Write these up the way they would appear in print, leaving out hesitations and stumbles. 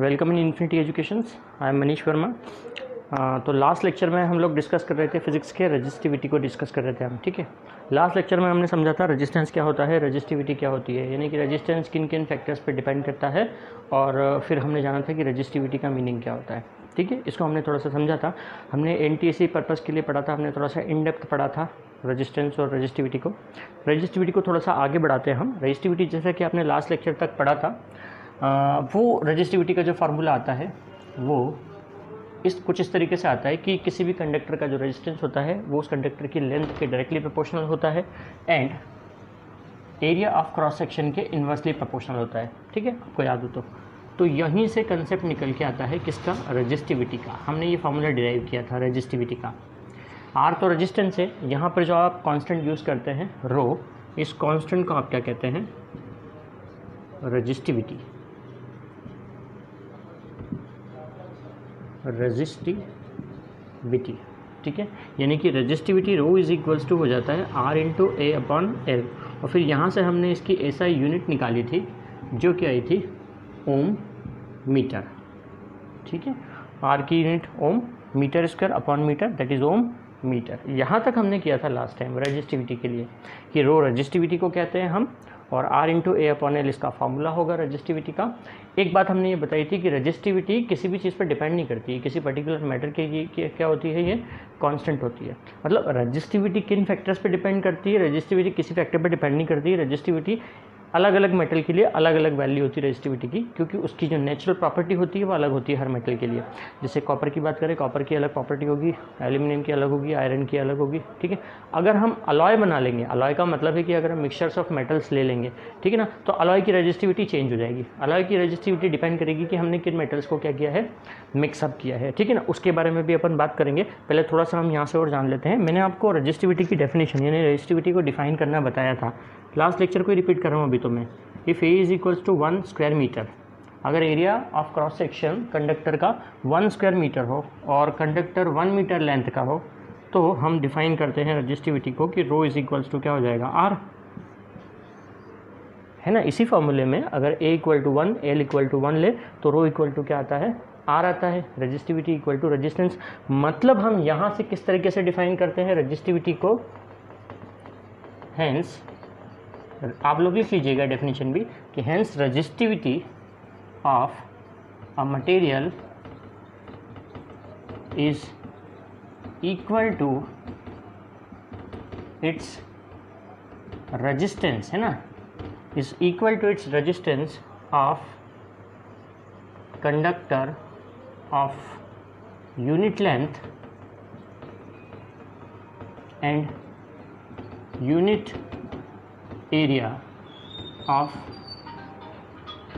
Welcome in infinity educations. I am Manish Verma. तो last lecture में हम लोग डिस्कस कर रहे थे फिजिक्स के रेजिस्टिविटी को डिस्कस कर रहे थे हम, ठीक है। लास्ट लेक्चर में हमने समझा था रेजिस्टेंस क्या होता है, रेजिस्टिविटी क्या होती है, यानी कि रेजिस्टेंस किन किन फैक्टर्स पे डिपेंड करता है, और फिर हमने जाना था कि रेजिस्टिविटी का मीनिंग क्या होता है, ठीक है। इसको हमने थोड़ा सा समझा था, हमने एनटीएससी पर्पज़ के लिए पढ़ा था, हमने थोड़ा सा इन डेप्थ पढ़ा था रेजिस्टेंस और रेजिस्टिविटी को थोड़ा सा आगे बढ़ाते हैं हम। रेजिस्टिविटी जैसा कि आपने लास्ट लेक्चर तक पढ़ा था, वो रेजिस्टिविटी का जो फार्मूला आता है वो कुछ इस तरीके से आता है कि किसी भी कंडक्टर का जो रेजिस्टेंस होता है वो उस कंडक्टर की लेंथ के डायरेक्टली प्रोपोर्शनल होता है and area of cross section के इन्वर्सली प्रोपोर्शनल होता है, ठीक है। आपको याद हो तो यहीं से कंसेप्ट निकल के आता है किसका, रेजिस्टिविटी का। हमने ये फार्मूला डिराइव किया था रेजिस्टिविटी का। आर तो रेजिस्टेंस है, यहाँ पर जो आप कांस्टेंट यूज़ करते हैं रो, इस कांस्टेंट को आप क्या कहते हैं, रेजिस्टिविटी। ठीक है, यानी कि resistivity rho is equals to हो जाता है R into A upon L. और फिर यहाँ से हमने इसकी एसआई यूनिट निकाली थी जो कि आई थी ओम मीटर, ठीक है। आर की unit ohm, metre square upon metre, that is ohm metre. यहाँ तक हमने किया था लास्ट टाइम रेजिस्टिविटी के लिए कि रो रेजिस्टिविटी को कहते हैं हम, और R into A upon L इसका फार्मूला होगा रेजिस्टिविटी का। एक बात हमने ये बताई थी कि रेजिस्टिविटी किसी भी चीज़ पर डिपेंड नहीं करती है, किसी पर्टिकुलर मैटर की क्या होती है, ये कांस्टेंट होती है। मतलब रेजिस्टिविटी किन फैक्टर्स पे डिपेंड करती है, रेजिस्टिविटी किसी फैक्टर पे डिपेंड नहीं करती है। रेजिस्टिविटी अलग अलग मेटल के लिए अलग अलग वैल्यू होती है रेजिस्टिविटी की, क्योंकि उसकी जो नेचुरल प्रॉपर्टी होती है वो अलग होती है हर मेटल के लिए। जैसे कॉपर की बात करें, कॉपर की अलग प्रॉपर्टी होगी, एल्यूमिनियम की अलग होगी, आयरन की अलग होगी, ठीक है। अगर हम अलॉय बना लेंगे, अलॉय का मतलब है कि अगर हम मिक्सचर्स ऑफ मेटल्स ले लेंगे, ठीक है ना, तो अलॉय की रेजिस्टिविटी चेंज हो जाएगी। अलॉय की रेजिस्टिविटी डिपेंड करेगी कि हमने किन मेटल्स को क्या किया है, मिक्सअप किया है, ठीक है ना। उसके बारे में भी अपन बात करेंगे। पहले थोड़ा सा हम यहाँ से और जान लेते हैं। मैंने आपको रेजिस्टिविटी की डेफिनेशन यानी रेजिस्टिविटी को डिफाइन करना बताया था लास्ट लेक्चर को, रिपीट कर रहा हूँ अभी तो मैं। If A is equals to 1 square metre, अगर area of cross section conductor का 1 स्क्वायर मीटर हो और कंडक्टर 1 मीटर लेंथ का हो, तो हम डिफाइन करते हैं रेजिस्टिविटी को कि रो इज इक्वल्स टू क्या हो जाएगा, आर, है ना। इसी फॉर्मूले में अगर A equal to 1, L equal to 1 ले तो रो इक्वल टू क्या आता है, आर आता है। Resistivity equal to resistance. मतलब हम यहाँ से किस तरीके से डिफाइन करते हैं रेजिस्टिविटी को, हैंस आप लोग लिख लीजिएगा डेफिनेशन भी कि hence resistivity of a material is equal to its resistance, है ना, is equal to its resistance of conductor of unit length and unit area of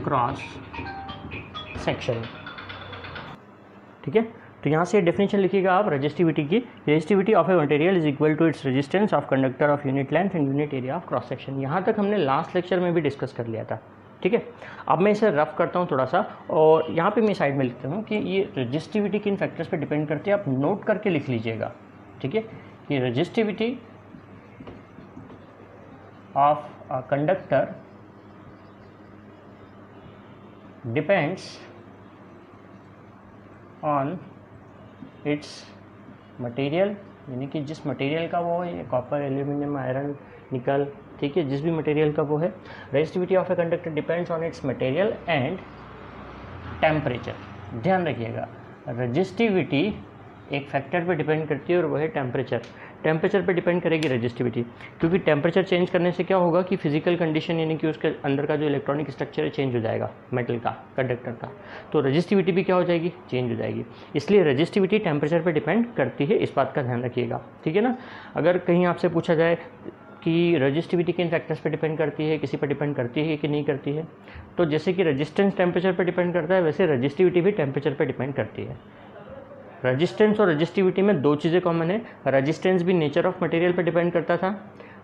cross section, ठीक है। तो यहाँ से डेफिनेशन लिखिएगा आप रेजिस्टिविटी की। Resistivity of a material is equal to its resistance of conductor of unit length and unit area of cross section. यहाँ तक हमने लास्ट लेक्चर में भी डिस्कस कर लिया था, ठीक है। अब मैं इसे रफ करता हूँ थोड़ा सा, और यहाँ पे मैं साइड में लिखता हूँ कि ये रेजिस्टिविटी किन फैक्टर्स पे डिपेंड करती है, आप नोट करके लिख लीजिएगा, ठीक है। कि resistivity of a conductor depends on its material, यानी कि जिस मटेरियल का वो है, कॉपर, एल्यूमिनियम, आयरन, निकल, ठीक है, जिस भी मटेरियल का वो है। Resistivity of a conductor depends on it's material and temperature. ध्यान रखिएगा, रेजिस्टिविटी एक फैक्टर पे डिपेंड करती है और वो है टेम्परेचर। टेम्परेचर पे डिपेंड करेगी रेजिस्टिविटी, क्योंकि टेम्परेचर चेंज करने से क्या होगा कि फिजिकल कंडीशन यानी कि उसके अंदर का जो इलेक्ट्रॉनिक स्ट्रक्चर है चेंज हो जाएगा मेटल का, कंडक्टर का, तो रेजिस्टिविटी भी क्या हो जाएगी, चेंज हो जाएगी। इसलिए रेजिस्टिविटी टेम्परेचर पे डिपेंड करती है, इस बात का ध्यान रखिएगा, ठीक है ना। अगर कहीं आपसे पूछा जाए कि रेजिस्टिविटी किन फैक्टर्स पे डिपेंड करती है, किसी पर डिपेंड करती है कि नहीं करती है, तो जैसे कि रेजिस्टेंस टेम्परेचर पर डिपेंड करता है, वैसे रेजिस्टिविटी भी टेम्परेचर पर डिपेंड करती है। रेजिस्टेंस और रेजिस्टिविटी में दो चीज़ें कॉमन है, रेजिस्टेंस भी नेचर ऑफ मटेरियल पर डिपेंड करता था,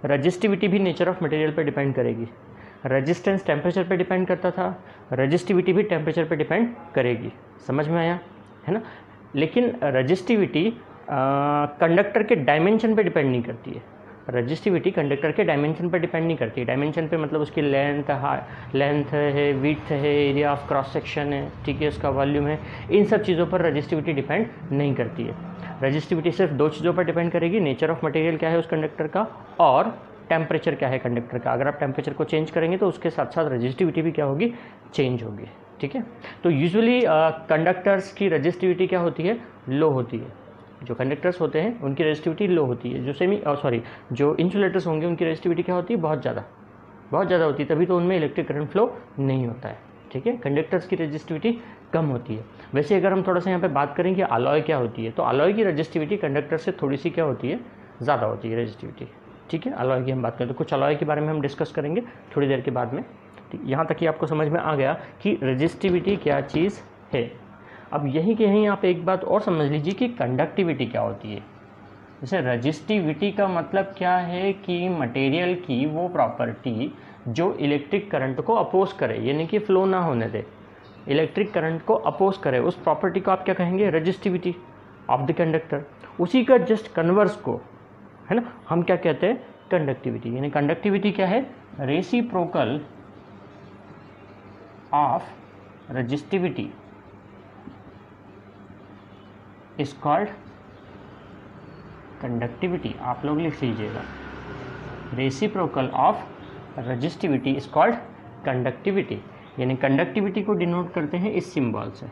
रेजिस्टिविटी भी नेचर ऑफ मटेरियल पर डिपेंड करेगी। रेजिस्टेंस टेम्परेचर पर डिपेंड करता था, रेजिस्टिविटी भी टेम्परेचर पर डिपेंड करेगी। समझ में आया, है ना। लेकिन रेजिस्टिविटी कंडक्टर के डायमेंशन पे डिपेंड नहीं करती है। रजिस्टिविटी कंडक्टर के डायमेंशन पर डिपेंड नहीं करती। डायमेंशन पे मतलब उसकी लेंथ है, विड्थ है, एरिया ऑफ क्रॉस सेक्शन है, ठीक है, उसका वॉल्यूम है, इन सब चीज़ों पर रजिस्टिविटी डिपेंड नहीं करती है। रजिस्टिविटी सिर्फ दो चीज़ों पर डिपेंड करेगी, नेचर ऑफ मटेरियल क्या है उस कंडक्टर का और टेम्परेचर क्या है कंडक्टर का। अगर आप टेम्परेचर को चेंज करेंगे तो उसके साथ साथ रजिस्टिविटी भी क्या होगी, चेंज होगी, ठीक है। तो यूजुअली कंडक्टर्स की रजिस्टिविटी क्या होती है, लो होती है। जो कंडक्टर्स होते हैं उनकी रेजिस्टिविटी लो होती है। जो इंसुलेटर्स होंगे उनकी रेजिस्टिविटी क्या होती है, बहुत ज़्यादा होती है, तभी तो उनमें इलेक्ट्रिक करंट फ्लो नहीं होता है, ठीक है। कंडक्टर्स की रेजिस्टिविटी कम होती है। वैसे अगर हम थोड़ा सा यहाँ पे बात करें कि अलॉय क्या होती है, तो अलॉय की रेजिस्टिविटी कंडक्टर से थोड़ी सी क्या होती है, ज़्यादा होती है रेजिस्टिविटी, ठीक है। अलॉय की हम बात करें तो कुछ अलॉय के बारे में हम डिस्कस करेंगे थोड़ी देर के बाद में। यहाँ तक ही आपको समझ में आ गया कि रेजिस्टिविटी क्या चीज़ है। अब यहीं के यहीं आप एक बात और समझ लीजिए कि कंडक्टिविटी क्या होती है। जैसे रेजिस्टिविटी का मतलब क्या है कि मटेरियल की वो प्रॉपर्टी जो इलेक्ट्रिक करंट को अपोज करे, यानी कि फ्लो ना होने दे, इलेक्ट्रिक करंट को अपोज करे, उस प्रॉपर्टी को आप क्या कहेंगे, रेजिस्टिविटी ऑफ द कंडक्टर। उसी का जस्ट कन्वर्स को है ना हम क्या कहते हैं, कंडक्टिविटी। यानी कंडक्टिविटी क्या है, reciprocal of resistivity is called conductivity. आप लोग लिख लीजिएगा, reciprocal of resistivity is called conductivity. यानी कंडक्टिविटी को डिनोट करते हैं इस सिंबल से।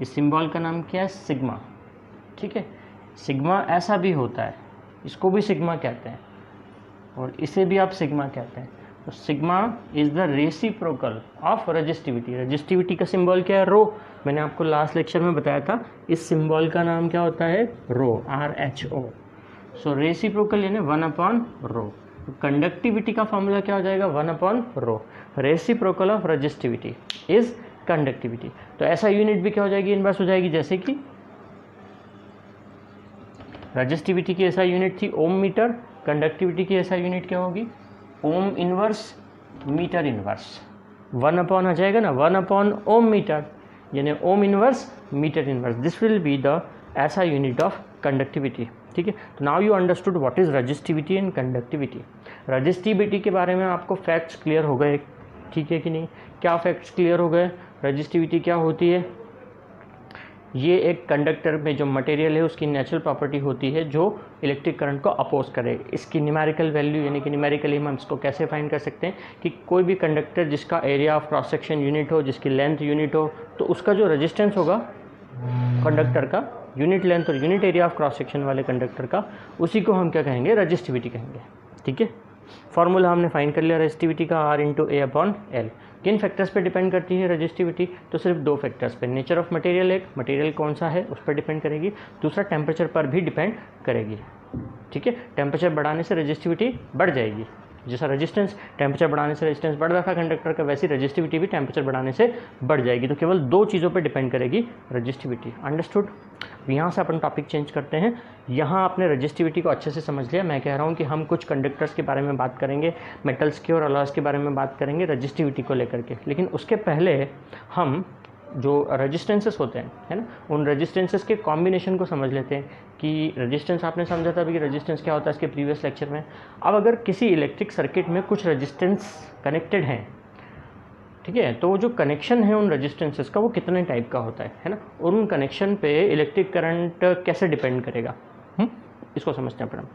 इस सिंबल का नाम क्या है, सिग्मा, ठीक है। सिग्मा ऐसा भी होता है, इसको भी सिग्मा कहते हैं और इसे भी आप सिग्मा कहते हैं। तो sigma is the reciprocal of resistivity. Resistivity का सिंबल क्या है, रो। मैंने आपको लास्ट लेक्चर में बताया था इस सिंबल का नाम क्या होता है, रो, RHO। सो रेसिप्रोकल यानी 1/ρ। कंडक्टिविटी का फॉर्मूला क्या हो जाएगा, 1/ρ। Reciprocal of resistivity is conductivity. तो ऐसा यूनिट भी क्या हो जाएगी, इनवर्स हो जाएगी। जैसे कि रेजिस्टिविटी की ऐसा यूनिट थी ओम मीटर, कंडक्टिविटी की ऐसा यूनिट क्या होगी, ओम इनवर्स मीटर इनवर्स। 1 आ जाएगा ना, 1/ओम मीटर, यानी ohm inverse metre inverse. This will be the SI unit of conductivity, ठीक है। तो now you understood what is resistivity and conductivity. Resistivity के बारे में आपको फैक्ट्स क्लियर हो गए, ठीक है कि नहीं। क्या फैक्ट्स क्लियर हो गए, रेजिस्टिविटी क्या होती है, ये एक कंडक्टर में जो मटेरियल है उसकी नेचुरल प्रॉपर्टी होती है जो इलेक्ट्रिक करंट को अपोज करे। इसकी न्यूमेरिकल वैल्यू यानी कि न्यूमेरिकली हम इसको कैसे फाइंड कर सकते हैं कि कोई भी कंडक्टर जिसका area of cross section unit हो, जिसकी लेंथ यूनिट हो, तो उसका जो रेजिस्टेंस होगा कंडक्टर का, यूनिट लेंथ और unit area of cross section वाले कंडक्टर का, उसी को हम क्या कहेंगे, रेजिस्टिविटी कहेंगे, ठीक है। फॉर्मूला हमने फाइंड कर लिया रेजिस्टिविटी का, R/A/L। किन फैक्टर्स पे डिपेंड करती है रेजिस्टिविटी, तो सिर्फ दो फैक्टर्स पे, नेचर ऑफ मटेरियल, एक मटेरियल कौन सा है उस पर डिपेंड करेगी, दूसरा टेम्परेचर पर भी डिपेंड करेगी, ठीक है। टेम्परेचर बढ़ाने से रेजिस्टिविटी बढ़ जाएगी, जैसा रेजिस्टेंस टेम्परेचर बढ़ाने से रेजिस्टेंस बढ़ रहा था कंडक्टर का, वैसी रेजिस्टिविटी भी टेम्परेचर बढ़ाने से बढ़ जाएगी। तो केवल दो चीज़ों पर डिपेंड करेगी रेजिस्टिविटी, अंडरस्टूड। यहाँ से अपन टॉपिक चेंज करते हैं। यहाँ आपने रेजिस्टिविटी को अच्छे से समझ लिया। मैं कह रहा हूँ कि हम कुछ कंडक्टर्स के बारे में बात करेंगे, मेटल्स के और अलॉयज के बारे में बात करेंगे रेजिस्टिविटी को लेकर के। लेकिन उसके पहले हम जो रेजिस्टेंसेस होते हैं, है ना, उन रेजिस्टेंसेस के कॉम्बिनेशन को समझ लेते हैं कि रेजिस्टेंस आपने समझा था कि रेजिस्टेंस क्या होता है इसके प्रीवियस लेक्चर में। अब अगर किसी इलेक्ट्रिक सर्किट में कुछ रेजिस्टेंस कनेक्टेड हैं, ठीक है, तो जो कनेक्शन है उन रेजिस्टेंसेस का वो कितने टाइप का होता है ना, और उन कनेक्शन पे इलेक्ट्रिक करंट कैसे डिपेंड करेगा, इसको समझते हैं अपन।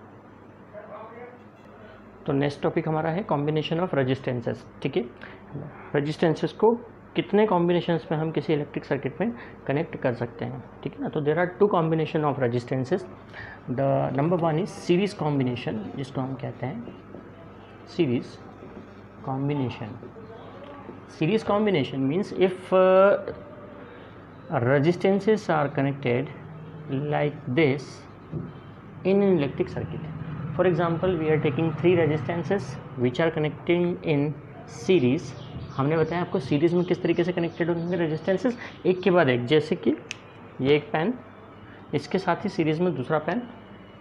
तो नेक्स्ट टॉपिक हमारा है कॉम्बिनेशन ऑफ रेजिस्टेंसेस, ठीक है। रेजिस्टेंसेस को कितने कॉम्बिनेशंस में हम किसी इलेक्ट्रिक सर्किट में कनेक्ट कर सकते हैं, ठीक है ना। तो there are two combination of resistances. The number one is series combination, जिसको हम कहते हैं series combination. Series combination means if resistances are connected like this in an electric circuit. For example, we are taking three resistances which are connecting in series. हमने बताया आपको series में किस तरीके से कनेक्टेड होंगे रेजिस्टेंसेस, एक के बाद एक। जैसे कि ये एक पेन, इसके साथ ही सीरीज में दूसरा पेन,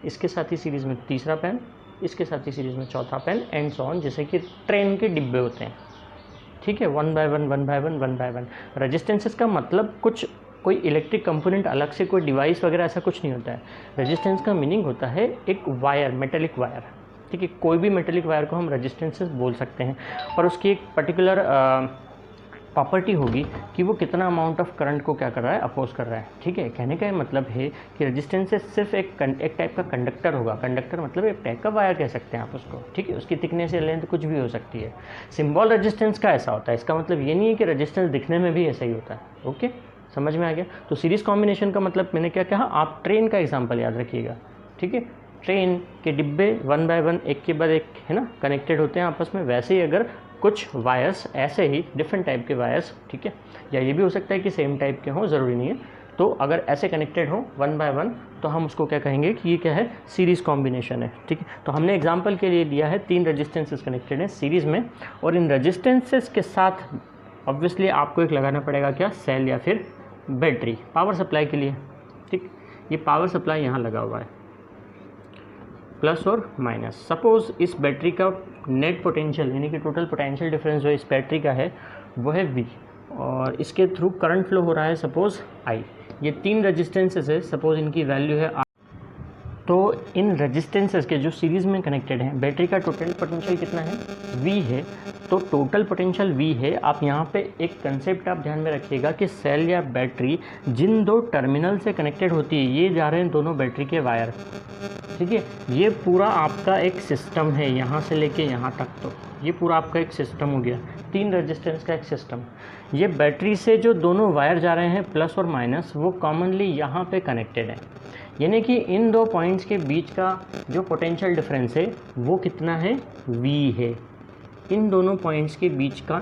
इसके साथ ही सीरीज में तीसरा पेन, इसके साथ ही सीरीज में चौथा पेन, एंड सो ऑन, जैसे कि ट्रेन के डिब्बे होते हैं, ठीक है, 1 by 1 1 by 1 1 by 1। रेजिस्टेंसेस का मतलब कुछ कोई इलेक्ट्रिक कंपोनेंट अलग से, कोई डिवाइस वगैरह ऐसा कुछ नहीं होता है। रेजिस्टेंस का मीनिंग होता है एक वायर, मेटेलिक वायर, ठीक है। कोई भी मेटेलिक वायर को हम रेजिस्टेंसेस बोल सकते हैं, और उसकी एक पर्टिकुलर प्रॉपर्टी होगी कि वो कितना अमाउंट ऑफ करंट को क्या कर रहा है, अपोज कर रहा है, ठीक है। कहने का मतलब है कि रेजिस्टेंस सिर्फ एक टाइप का कंडक्टर होगा। कंडक्टर मतलब एक टाइप का वायर कह सकते हैं आप उसको, ठीक है। उसकी थिकनेस या लेंथ कुछ भी हो सकती है। सिंबल रेजिस्टेंस का ऐसा होता है, इसका मतलब ये नहीं है कि रेजिस्टेंस दिखने में भी ऐसा ही होता है। ओके, समझ में आ गया। तो सीरीज़ कॉम्बिनेशन का मतलब मैंने क्या कहा, आप ट्रेन का एग्जाम्पल याद रखिएगा, ठीक है। ट्रेन के डिब्बे 1 बाय 1 एक के बाद एक, है ना, कनेक्टेड होते हैं आपस में। वैसे ही अगर कुछ वायर्स ऐसे ही डिफरेंट टाइप के वायर्स, ठीक है, या ये भी हो सकता है कि सेम टाइप के हों, ज़रूरी नहीं है। तो अगर ऐसे कनेक्टेड हो 1 बाय 1 तो हम उसको क्या कहेंगे कि ये क्या है, सीरीज़ कॉम्बिनेशन है, ठीक है। तो हमने एग्जांपल के लिए लिया है 3 रेजिस्टेंसेस कनेक्टेड हैं सीरीज़ में, और इन रेजिस्टेंसेस के साथ ऑब्वियसली आपको एक लगाना पड़ेगा क्या, सेल या फिर बैटरी, पावर सप्लाई के लिए, ठीक। ये पावर सप्लाई यहाँ लगा हुआ है, प्लस और माइनस। सपोज़ इस बैटरी का नेट पोटेंशियल यानी कि टोटल पोटेंशियल डिफरेंस जो इस बैटरी का है वो है V, और इसके थ्रू करंट फ्लो हो रहा है सपोज़ I। ये 3 रेजिस्टेंसेस है, सपोज़ इनकी वैल्यू है R। तो इन रेजिस्टेंसेस के जो सीरीज़ में कनेक्टेड हैं, बैटरी का टोटल पोटेंशियल कितना है, V है। तो टोटल पोटेंशियल V है। आप यहाँ पे एक कंसेप्ट आप ध्यान में रखिएगा कि सेल या बैटरी जिन 2 टर्मिनल से कनेक्टेड होती है, ये जा रहे हैं दोनों बैटरी के वायर, ठीक है। ये पूरा आपका एक सिस्टम है, यहाँ से लेके यहाँ तक। तो ये पूरा आपका एक सिस्टम हो गया, 3 रेजिस्टेंस का एक सिस्टम। ये बैटरी से जो दोनों वायर जा रहे हैं प्लस और माइनस, वो कॉमनली यहाँ पे कनेक्टेड है, यानी कि इन 2 पॉइंट्स के बीच का जो पोटेंशियल डिफरेंस है वो कितना है, V है। इन दोनों पॉइंट्स के बीच का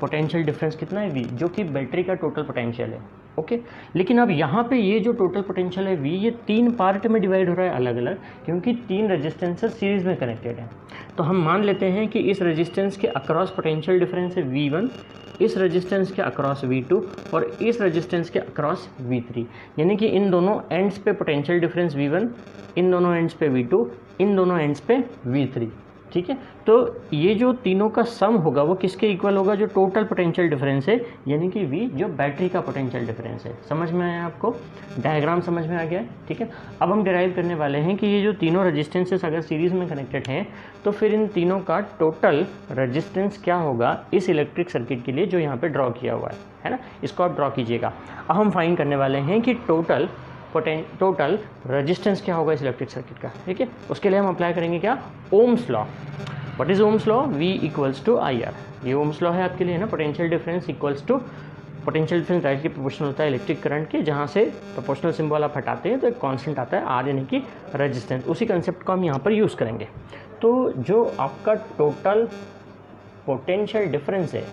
पोटेंशियल डिफरेंस कितना है, V, जो कि बैटरी का टोटल पोटेंशियल है। ओके, लेकिन अब यहाँ पे ये जो टोटल पोटेंशियल है V, ये 3 पार्ट में डिवाइड हो रहा है अलग अलग, क्योंकि 3 रेजिस्टेंसेस सीरीज़ में कनेक्टेड हैं। तो हम मान लेते हैं कि इस रेजिस्टेंस के अक्रॉस पोटेंशियल डिफरेंस है V1, इस रेजिस्टेंस के अक्रॉस V2 और इस रेजिस्टेंस के अक्रॉस V3, यानी कि इन दोनों एंड्स पे पोटेंशियल डिफरेंस V1, इन दोनों एंड्स पे V2, इन दोनों एंड्स पे V3, ठीक है। तो ये जो तीनों का सम होगा वो किसके इक्वल होगा, जो टोटल पोटेंशियल डिफरेंस है, यानी कि V, जो बैटरी का पोटेंशियल डिफरेंस है। समझ में आया आपको, डायग्राम समझ में आ गया है, ठीक है। अब हम डिराइव करने वाले हैं कि ये जो तीनों रेजिस्टेंसेस अगर सीरीज़ में कनेक्टेड हैं तो फिर इन तीनों का टोटल रेजिस्टेंस क्या होगा इस इलेक्ट्रिक सर्किट के लिए जो यहाँ पर ड्रॉ किया हुआ है ना। इसको आप ड्रॉ कीजिएगा। अब हम फाइंड करने वाले हैं कि टोटल रेजिस्टेंस क्या होगा इस इलेक्ट्रिक सर्किट का, ठीक है। उसके लिए हम अप्लाई करेंगे क्या, Ohm's law. What is Ohm's law, V equals to IR। ये ओम्स लॉ है आपके लिए ना, potential difference equals to, potential difference directly proportional होता है इलेक्ट्रिक करंट के, जहाँ से प्रोपोर्शनल सिंबल आप हटाते हैं तो एक कांस्टेंट आता है R, यानी कि रेजिस्टेंस। उसी कंसेप्ट को हम यहाँ पर यूज़ करेंगे। तो जो आपका टोटल पोटेंशियल डिफरेंस है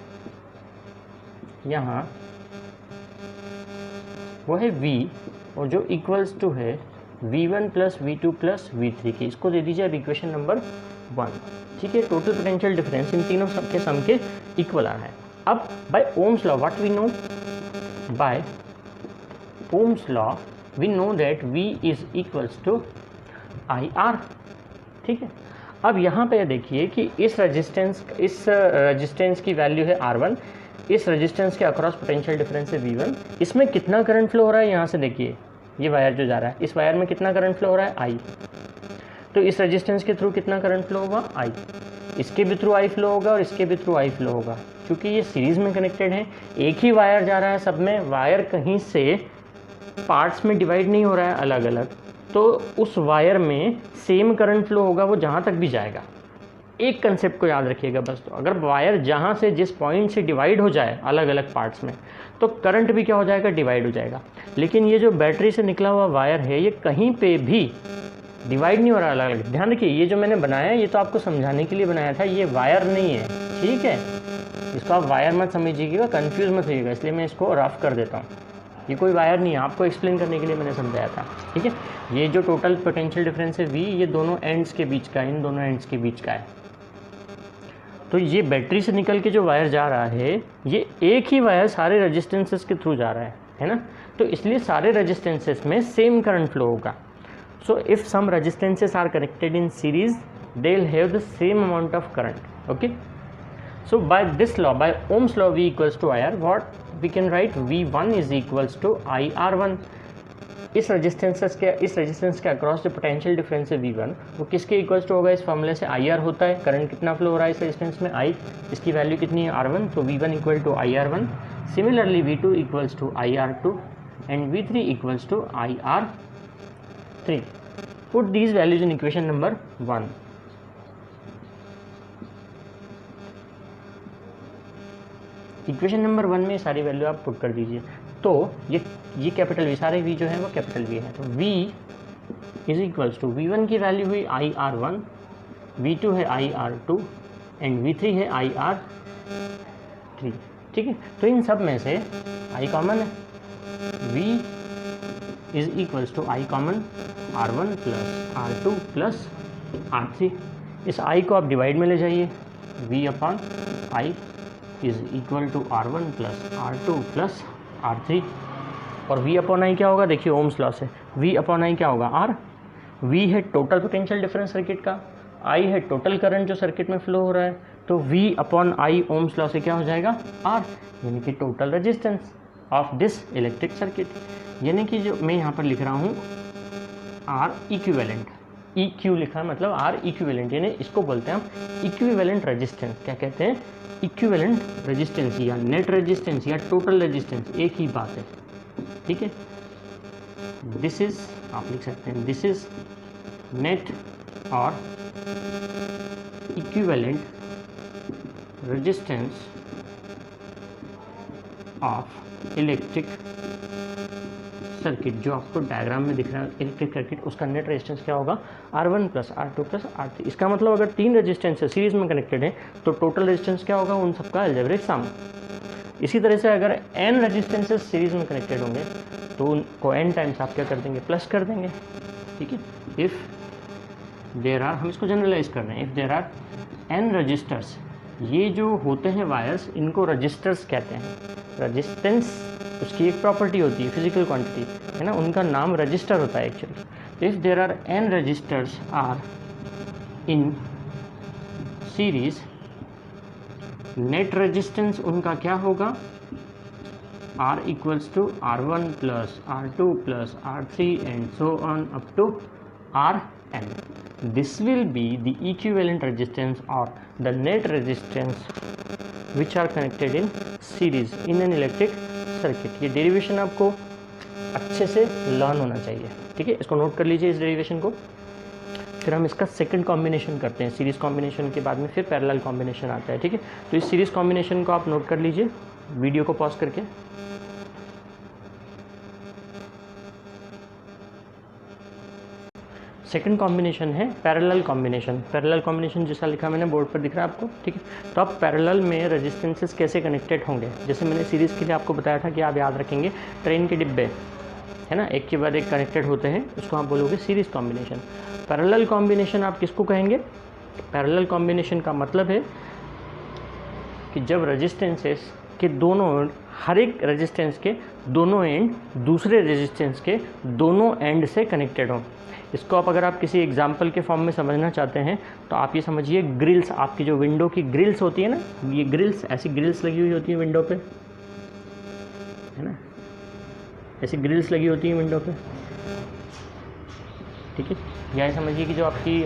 यहाँ, वो है V, और जो इक्वल्स टू है V1 plus V2 plus V3 की। इसको दे दीजिए अब इक्वेशन नंबर 1, ठीक है। टोटल पोटेंशियल डिफरेंस इन तीनों सबके सम के इक्वल आ रहा है। अब by Ohm's law what we know, by Ohm's law we know that V is equals to IR, ठीक है। अब यहाँ पे देखिए कि इस रेजिस्टेंस की वैल्यू है R1, इस रेजिस्टेंस के अक्रॉस पोटेंशियल डिफरेंस है V1। इसमें कितना करंट फ्लो हो रहा है, यहाँ से देखिए ये वायर जो जा रहा है, इस वायर में कितना करंट फ्लो हो रहा है, I। तो इस रेजिस्टेंस के थ्रू कितना करंट फ्लो होगा, I। इसके भी थ्रू I फ्लो होगा और इसके भी थ्रू I फ्लो होगा, क्योंकि ये सीरीज़ में कनेक्टेड है। एक ही वायर जा रहा है सब में, वायर कहीं से पार्ट्स में डिवाइड नहीं हो रहा है अलग अलग, तो उस वायर में सेम करंट फ्लो होगा, वो जहाँ तक भी जाएगा। एक कंसेप्ट को याद रखिएगा बस, तो अगर वायर जहाँ से जिस पॉइंट से डिवाइड हो जाए अलग अलग पार्ट्स में, तो करंट भी क्या हो जाएगा, डिवाइड हो जाएगा। लेकिन ये जो बैटरी से निकला हुआ वायर है, ये कहीं पे भी डिवाइड नहीं हो रहा अलग अलग। ध्यान रखिए, ये जो मैंने बनाया है ये तो आपको समझाने के लिए बनाया था, ये वायर नहीं है, ठीक है। इसको आप वायर मत समझिएगा, कन्फ्यूज़ मत होइएगा, इसलिए मैं इसको रफ कर देता हूँ। ये कोई वायर नहीं है, आपको एक्सप्लेन करने के लिए मैंने समझाया था, ठीक है। ये जो टोटल पोटेंशियल डिफरेंस है V, ये दोनों एंड्स के बीच का, इन दोनों एंड्स के बीच का है। तो ये बैटरी से निकल के जो वायर जा रहा है, ये एक ही वायर सारे रेजिस्टेंसेस के थ्रू जा रहा है ना। तो इसलिए सारे रेजिस्टेंसेस में सेम करंट फ्लो होगा। So if some resistances are connected in series, they will have the same amount of current, okay. So by this law, by Ohm's law, V equals to IR, what we can write V1 is equals to IR1। इस resistance के across जो potential difference है V1 वो किसके equals to होगा, इस फॉर्मूले से IR होता है। करंट कितना फ्लो हो रहा है इस रेजिस्टेंस में, I, इसकी वैल्यू कितनी है R1, तो V1 equal to IR1। Similarly V2 equals to IR2 and V3 equals to IR3। Put these values in equation number 1। Equation number 1 में सारी वैल्यू आप पुट कर दीजिए। तो ये कैपिटल V, सारे V जो है वो कैपिटल V है। तो V is equals to V1 की वैल्यू हुई IR1, V2 है IR2 एंड V3 है IR3। ठीक है, तो इन सब में से I कॉमन है, V is equals to I common R1 plus R2 plus R3। इस I को आप डिवाइड में ले जाइए, V upon I is equal to R1 plus R2 plus R3। और V अपॉन I क्या होगा, देखिए ओम्स लॉ से V अपॉन I क्या होगा, R। V है टोटल पोटेंशियल डिफरेंस सर्किट का, I है टोटल करंट जो सर्किट में फ्लो हो रहा है, तो V upon I Ohm's law से क्या हो जाएगा, R, यानी कि total resistance of this electric circuit. यानी कि जो मैं यहाँ पर लिख रहा हूँ R इक्विवेलेंट, EQ लिखा है मतलब R इक्विवेलेंट, यानी इसको बोलते हैं हम इक्विवेलेंट रेजिस्टेंस। क्या कहते हैं, इक्विवेलेंट रेजिस्टेंस या नेट रेजिस्टेंस या टोटल रेजिस्टेंस, एक ही बात है। ठीक है, दिस इज, आप लिख सकते हैं दिस इज नेट और equivalent resistance of electric circuit. जो आपको डायग्राम में दिख रहा है इलेक्ट्रिक सर्किट, उसका नेट रेजिस्टेंस क्या होगा, R1 plus R2 plus R3। इसका मतलब अगर 3 रेजिस्टेंस है सीरीज में कनेक्टेड है तो टोटल रेजिस्टेंस क्या होगा, उन सबका अलजेब्रिक सम। इसी तरह से अगर n रेजिस्टेंसेस सीरीज में कनेक्टेड होंगे तो उनको n टाइम्स आप क्या कर देंगे, प्लस कर देंगे। ठीक है, इफ़ देर आर, हम इसको जनरलाइज कर रहे हैं, if there are n resistors, ये जो होते हैं वायर्स इनको रजिस्टर्स कहते हैं। रजिस्टेंस उसकी एक प्रॉपर्टी होती है, फिजिकल क्वांटिटी है ना, उनका नाम रजिस्टर होता है actually. If there are n registers are in series, net resistance उनका क्या होगा, R equals to R1 plus R2 plus R3 and so on up to Rn। This will be the equivalent resistance और the net resistance which are connected in series in an electric circuit. ये derivation आपको अच्छे से learn होना चाहिए। ठीक है, इसको नोट कर लीजिए इस डेरिवेशन को। फिर हम इसका सेकंड कॉम्बिनेशन करते हैं, सीरीज़ कॉम्बिनेशन के बाद में फिर पैरेलल कॉम्बिनेशन आता है। ठीक है, तो इस सीरीज़ कॉम्बिनेशन को आप नोट कर लीजिए वीडियो को पॉज करके। सेकंड कॉम्बिनेशन है पैरेलल कॉम्बिनेशन। पैरेलल कॉम्बिनेशन जैसा लिखा मैंने बोर्ड पर दिख रहा है आपको। ठीक है, तो अब पैरेलल में रेजिस्टेंसेस कैसे कनेक्टेड होंगे, जैसे मैंने सीरीज़ के लिए आपको बताया था कि आप याद रखेंगे ट्रेन के डिब्बे है ना, एक के बाद एक कनेक्टेड होते हैं, उसको आप बोलोगे सीरीज़ कॉम्बिनेशन। पैरेलल कॉम्बिनेशन आप किसको कहेंगे, पैरेलल कॉम्बिनेशन का मतलब है कि जब रेजिस्टेंसेस के दोनों, हर एक रेजिस्टेंस के दोनों एंड दूसरे रेजिस्टेंस के दोनों एंड से कनेक्टेड हों। इसको आप अगर आप किसी एग्जाम्पल के फॉर्म में समझना चाहते हैं तो आप ये समझिए, ग्रिल्स, आपकी जो विंडो की ग्रिल्स होती है ना, ये ग्रिल्स, ऐसी ग्रिल्स लगी हुई होती है विंडो पे, है ना, ऐसी ग्रिल्स लगी होती है विंडो पे। ठीक है, या ये समझिए कि जो आपकी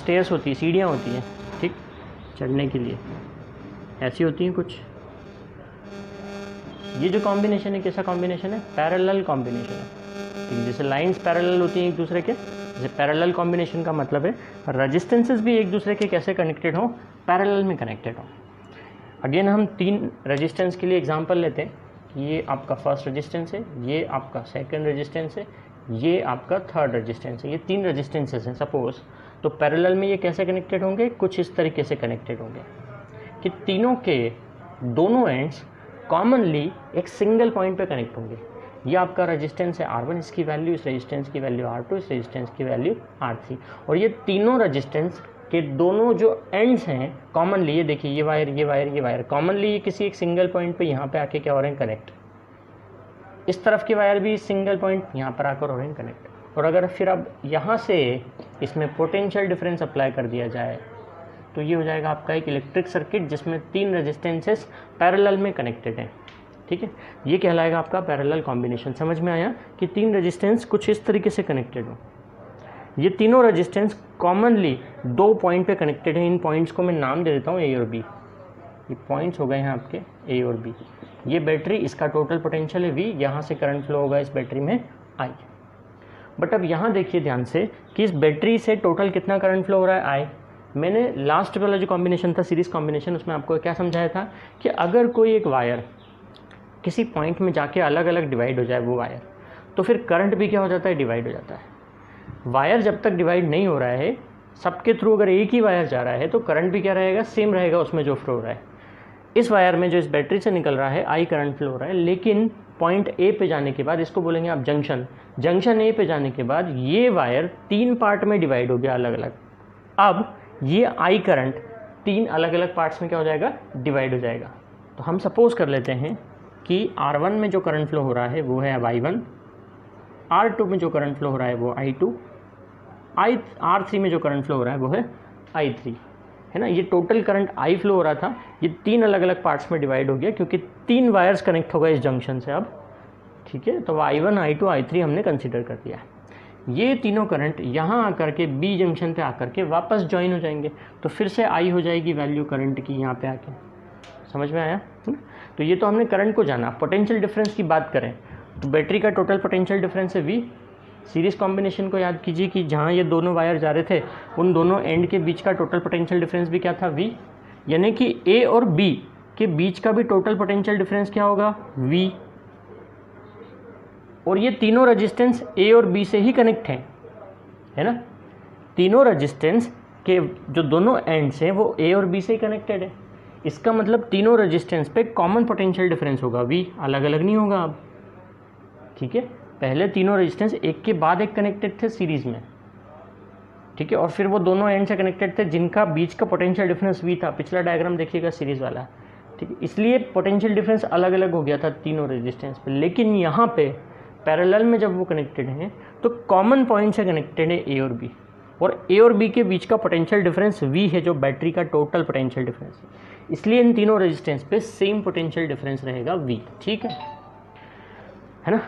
स्टेयर्स होती है, सीढ़ियाँ होती हैं, ठीक, चढ़ने के लिए ऐसी होती हैं कुछ। ये जो कॉम्बिनेशन है कैसा कॉम्बिनेशन है, पैरेलल कॉम्बिनेशन है। ठीक, जैसे लाइंस पैरेलल होती हैं एक दूसरे के, जैसे पैरेलल कॉम्बिनेशन का मतलब है रेजिस्टेंसेस भी एक दूसरे के कैसे कनेक्टेड हो, पैरेलल में कनेक्टेड हो। अगेन हम 3 रेजिस्टेंस के लिए एग्जांपल लेते हैं कि ये आपका फर्स्ट रेजिस्टेंस है, ये आपका सेकंड रेजिस्टेंस है, ये आपका थर्ड रेजिस्टेंस है। ये 3 रेजिस्टेंसेस हैं सपोज, तो पैरेलल में ये कैसे कनेक्टेड होंगे, कुछ इस तरीके से कनेक्टेड होंगे कि तीनों के दोनों एंड्स कॉमनली एक सिंगल पॉइंट पे कनेक्ट होंगे। ये आपका रेजिस्टेंस है R1, इसकी वैल्यू, इस रेजिस्टेंस की वैल्यू R2, इस रेजिस्टेंस की वैल्यू R3, और ये तीनों रेजिस्टेंस के दोनों जो एंड्स हैं कॉमनली, ये देखिए ये वायर, ये वायर, ये वायर, कॉमनली ये किसी एक सिंगल पॉइंट पे यहाँ पे आके क्या हो रहे हैं, कनेक्ट। इस तरफ की वायर भी सिंगल पॉइंट यहाँ पर आकर हो रहे हैं कनेक्ट। और अगर फिर अब यहाँ से इसमें पोटेंशियल डिफरेंस अप्लाई कर दिया जाए तो ये हो जाएगा आपका एक इलेक्ट्रिक सर्किट जिसमें 3 रेजिस्टेंसेस पैरेलल में कनेक्टेड हैं। ठीक है, ये कहलाएगा आपका पैरेलल कॉम्बिनेशन। समझ में आया कि तीन रेजिस्टेंस कुछ इस तरीके से कनेक्टेड हो। ये तीनों रेजिस्टेंस कॉमनली 2 पॉइंट पे कनेक्टेड है। इन पॉइंट्स को मैं नाम दे देता हूँ ए और बी। ये पॉइंट्स हो गए हैं आपके ए और बी। ये बैटरी, इसका टोटल पोटेंशियल है वी, यहाँ से करंट फ्लो होगा इस बैटरी में आई। बट अब यहाँ देखिए ध्यान से कि इस बैटरी से टोटल कितना करंट फ्लो हो रहा है आई। मैंने लास्ट वाला जो कॉम्बिनेशन था सीरीज़ कॉम्बिनेशन, उसमें आपको क्या समझाया था कि अगर कोई एक वायर किसी पॉइंट में जाके अलग अलग डिवाइड हो जाए वो वायर, तो फिर करंट भी क्या हो जाता है, डिवाइड हो जाता है। वायर जब तक डिवाइड नहीं हो रहा है, सबके थ्रू अगर एक ही वायर जा रहा है तो करंट भी क्या रहेगा, सेम रहेगा उसमें जो फ्लो हो रहा है। इस वायर में जो इस बैटरी से निकल रहा है आई करंट फ्लो हो रहा है, लेकिन पॉइंट ए पे जाने के बाद, इसको बोलेंगे आप जंक्शन, जंक्शन ए पे जाने के बाद ये वायर 3 पार्ट में डिवाइड हो गया अलग अलग। अब ये आई करंट 3 अलग अलग पार्ट्स में क्या हो जाएगा, डिवाइड हो जाएगा। तो हम सपोज कर लेते हैं कि R1 में जो करंट फ्लो हो रहा है वो है अब I1, R2 में जो करंट फ्लो हो रहा है वो I2, R3 में जो करंट फ्लो हो रहा है वो है I3, है ना। ये टोटल करंट I फ्लो हो रहा था, ये 3 अलग अलग पार्ट्स में डिवाइड हो गया क्योंकि 3 वायर्स कनेक्ट हो गए इस जंक्शन से अब, ठीक है। तो I1, I2, I3 हमने कंसिडर कर दिया। ये तीनों करंट यहाँ आकर के बी जंक्शन पे आकर के वापस ज्वाइन हो जाएंगे, तो फिर से आई हो जाएगी वैल्यू करंट की यहाँ पे आके। समझ में आया? तो ये तो हमने करंट को जाना। पोटेंशियल डिफरेंस की बात करें तो बैटरी का टोटल पोटेंशियल डिफरेंस है V। सीरीज़ कॉम्बिनेशन को याद कीजिए कि जहाँ ये दोनों वायर जा रहे थे उन दोनों एंड के बीच का टोटल पोटेंशियल डिफरेंस भी क्या था, V। यानी कि A और B के बीच का भी टोटल पोटेंशियल डिफरेंस क्या होगा, V। और ये तीनों रेजिस्टेंस A और B से ही कनेक्ट हैं, है ना। तीनों रेजिस्टेंस के जो दोनों एंड्स हैं वो A और B से ही कनेक्टेड है। इसका मतलब तीनों रेजिस्टेंस पे कॉमन पोटेंशियल डिफरेंस होगा V, अलग अलग नहीं होगा अब, ठीक है। पहले तीनों रेजिस्टेंस एक के बाद एक कनेक्टेड थे सीरीज में, ठीक है, और फिर वो दोनों एंड से कनेक्टेड थे जिनका बीच का पोटेंशियल डिफरेंस V था। पिछला डायग्राम देखिएगा सीरीज वाला, ठीक है। इसलिए पोटेंशियल डिफरेंस अलग अलग हो गया था तीनों रेजिस्टेंस पे। लेकिन यहाँ पे पैरेलल में जब वो कनेक्टेड हैं तो कॉमन पॉइंट से कनेक्टेड है A और B, और A और B के बीच का पोटेंशियल डिफरेंस V है जो बैटरी का टोटल पोटेंशियल डिफरेंस है। इसलिए इन तीनों रेजिस्टेंस पे सेम पोटेंशियल डिफरेंस रहेगा V, ठीक है ना।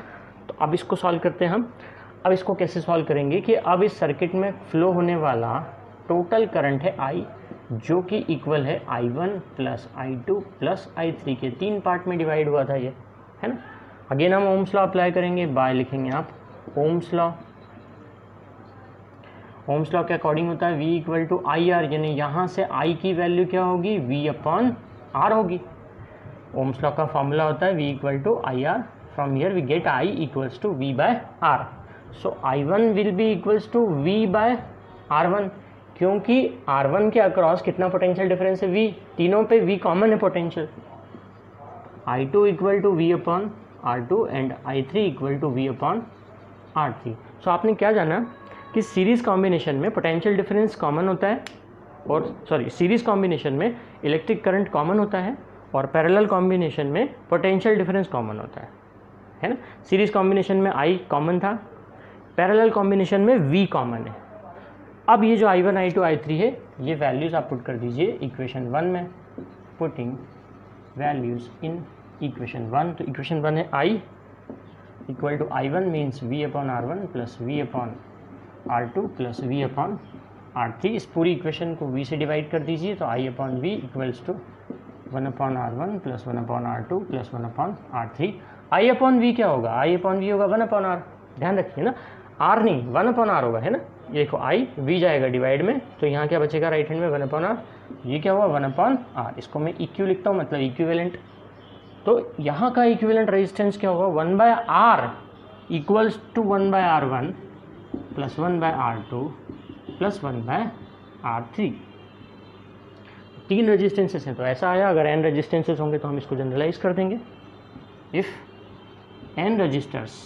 तो अब इसको सॉल्व करते हैं हम। अब इसको कैसे सॉल्व करेंगे कि अब इस सर्किट में फ्लो होने वाला टोटल करंट है I, जो कि इक्वल है I1 plus I2 plus I3 के 3 पार्ट में डिवाइड हुआ था ये, है ना। अगेन हम ओम्स लॉ अप्लाई करेंगे, बाय लिखेंगे आप ओम्स लॉ। ओम्स लॉ के अकॉर्डिंग होता है V equal to I R, यानी यहाँ से I की वैल्यू क्या होगी, V अपॉन R होगी। ओम्स लॉ का फॉर्मूला होता है V equal to I R. From here we get I equals to V by R। So I1 will be equals to V by R1, क्योंकि R1 के across कितना potential difference है, V। तीनों पे V common है potential. I2 equal to V upon R2 and I3 equal to V upon R3। So आपने क्या जाना कि सीरीज़ कॉम्बिनेशन में पोटेंशियल डिफरेंस कॉमन होता है, और सीरीज़ कॉम्बिनेशन में इलेक्ट्रिक करंट कॉमन होता है, और पैरेलल कॉम्बिनेशन में पोटेंशियल डिफरेंस कॉमन होता है ना। सीरीज़ कॉम्बिनेशन में I कॉमन था, पैरेलल कॉम्बिनेशन में V कॉमन है। अब ये जो I1, I2, I3 है, ये वैल्यूज़ आप पुट कर दीजिए इक्वेशन 1 में। पुटिंग वैल्यूज़ इन इक्वेशन 1, तो इक्वेशन 1 है I equal to I1 means V upon R1 plus V upon R2 plus V upon R3। इस पूरी इक्वेशन को V से डिवाइड कर दीजिए, तो I upon V equals to 1 upon R1 plus 1 upon R2 plus 1 upon R3। I upon V क्या होगा, I upon V होगा 1 अपॉन R। ध्यान रखिए ना, R नहीं 1 अपॉन R होगा, है ना। ये देखो I, V जाएगा डिवाइड में, तो यहाँ क्या बचेगा राइट हैंड में 1 अपॉन R। ये क्या हुआ 1 अपॉन R। इसको मैं EQ लिखता हूँ, मतलब इक्विवेलेंट। तो यहाँ का इक्विवेलेंट रेजिस्टेंस क्या होगा, 1 by R equals to 1 by R1 plus 1 by R2 plus 1 by R3। 3 resistances हैं तो ऐसा आया। अगर n रेजिस्टेंसेस होंगे तो हम इसको जनरलाइज कर देंगे। If n registers